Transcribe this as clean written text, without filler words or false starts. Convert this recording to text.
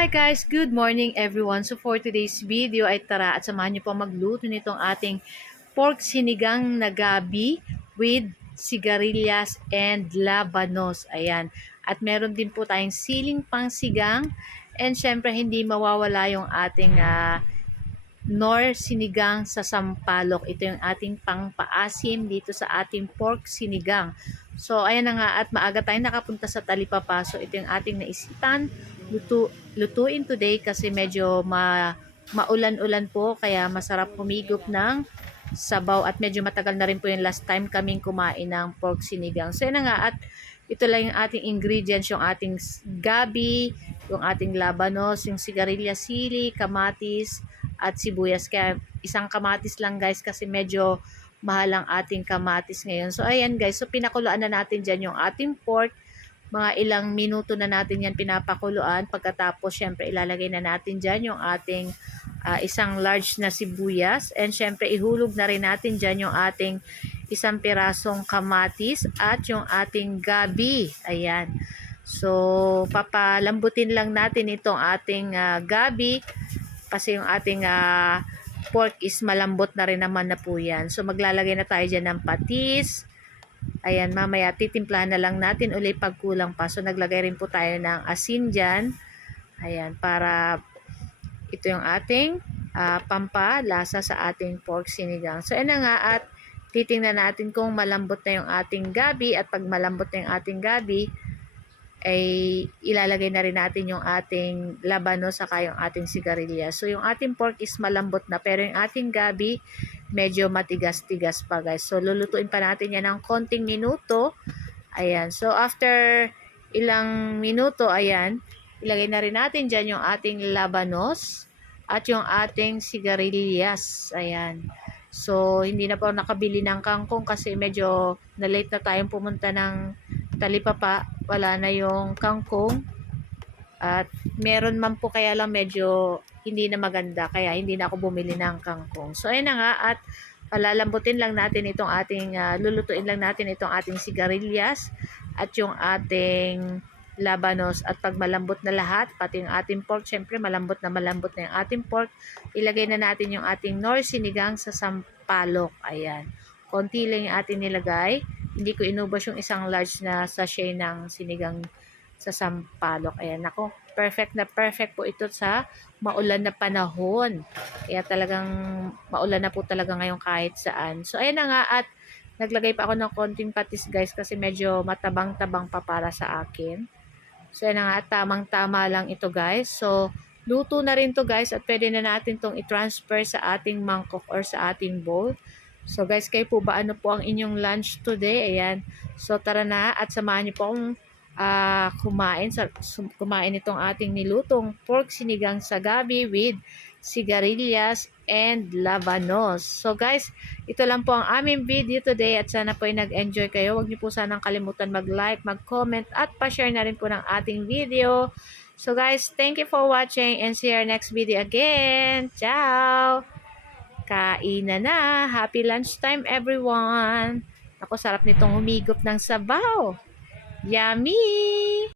Hi guys! Good morning everyone! So for today's video ay tara at samahan niyo po magluto nitong ating pork sinigang na gabi with sigarilyas and labanos. Ayan. At meron din po tayong siling pangsigang and syempre hindi mawawala yung ating nor sinigang sa sampalok. Ito yung ating pangpaasim dito sa ating pork sinigang. So ayan na nga at maaga tayong nakapunta sa Talipapa. So ito yung ating naisipan lutuin today kasi medyo maulan-ulan po kaya masarap humigop ng sabaw at medyo matagal na rin po yung last time kaming kumain ng pork sinigang. So yun na nga at ito lang yung ating ingredients, yung ating gabi, yung ating labanos, yung sigarilyas, sili, kamatis at sibuyas. Kaya isang kamatis lang guys kasi medyo mahal ang ating kamatis ngayon. So ayan guys, so pinakuluan na natin dyan yung ating pork. Mga ilang minuto na natin yan pinapakuluan. Pagkatapos, syempre, ilalagay na natin dyan yung ating isang large na sibuyas. And syempre, ihulog na rin natin dyan yung ating isang pirasong kamatis at yung ating gabi. Ayan. So, papalambutin lang natin itong ating gabi kasi yung ating pork is malambot na rin naman na po yan. So, maglalagay na tayo dyan ng patis. Ayan, mamaya titimplahan na lang natin uli pag kulang pa. So, naglagay rin po tayo ng asin dyan. Ayan, para ito yung ating pampalasa sa ating pork sinigang. So, ayan na nga at titingnan natin kung malambot na yung ating gabi. At pag malambot na yung ating gabi, ay ilalagay na rin natin yung ating labanos saka yung ating sigarilyas. So, yung ating pork is malambot na pero yung ating gabi medyo matigas-tigas pa guys. So, lulutuin pa natin yan ng konting minuto. Ayan. So, after ilang minuto, ayan, ilagay na rin natin dyan yung ating labanos at yung ating sigarilyas. Ayan. So, hindi na po nakabili ng kangkong kasi medyo na-late na tayong pumunta ng Talipapa. Wala na yung kangkong. At meron man po kaya lang medyo hindi na maganda. Kaya hindi na ako bumili ng kangkong. So, ayun na nga. At palalambutin lang natin itong ating, lulutuin lang natin itong ating sigarilyas at yung ating labanos. At pag malambot na lahat, pati yung ating pork, syempre malambot na yung ating pork, ilagay na natin yung ating nor sinigang sa sampalok. Ayan. Konti lang yung ating nilagay. Hindi ko inubos yung isang large na sachet ng sinigang sa sampalok. Ayan, ako, perfect na perfect po ito sa maulan na panahon. Kaya talagang maulan na po talaga ngayon kahit saan. So, ayan na nga at naglagay pa ako ng konting patis guys kasi medyo matabang-tabang pa para sa akin. So, ayan na nga at tamang-tama lang ito guys. So, luto na rin to guys at pwede na natin tong i-transfer sa ating mangkok or sa ating bowl. So guys, kayo po ba ano po ang inyong lunch today? Ayan. So tara na at samahan niyo po akong kumain itong ating nilutong pork sinigang sa gabi with sigarilyas and labanos. So guys, ito lang po ang aming video today at sana po ay nag-enjoy kayo. Huwag niyo po sanang kalimutan mag-like, mag-comment at pa-share na rin po ng ating video. So guys, thank you for watching and see you next video again. Ciao! Kainan na. Happy lunchtime everyone. Ako, sarap nitong humigop ng sabaw. Yummy!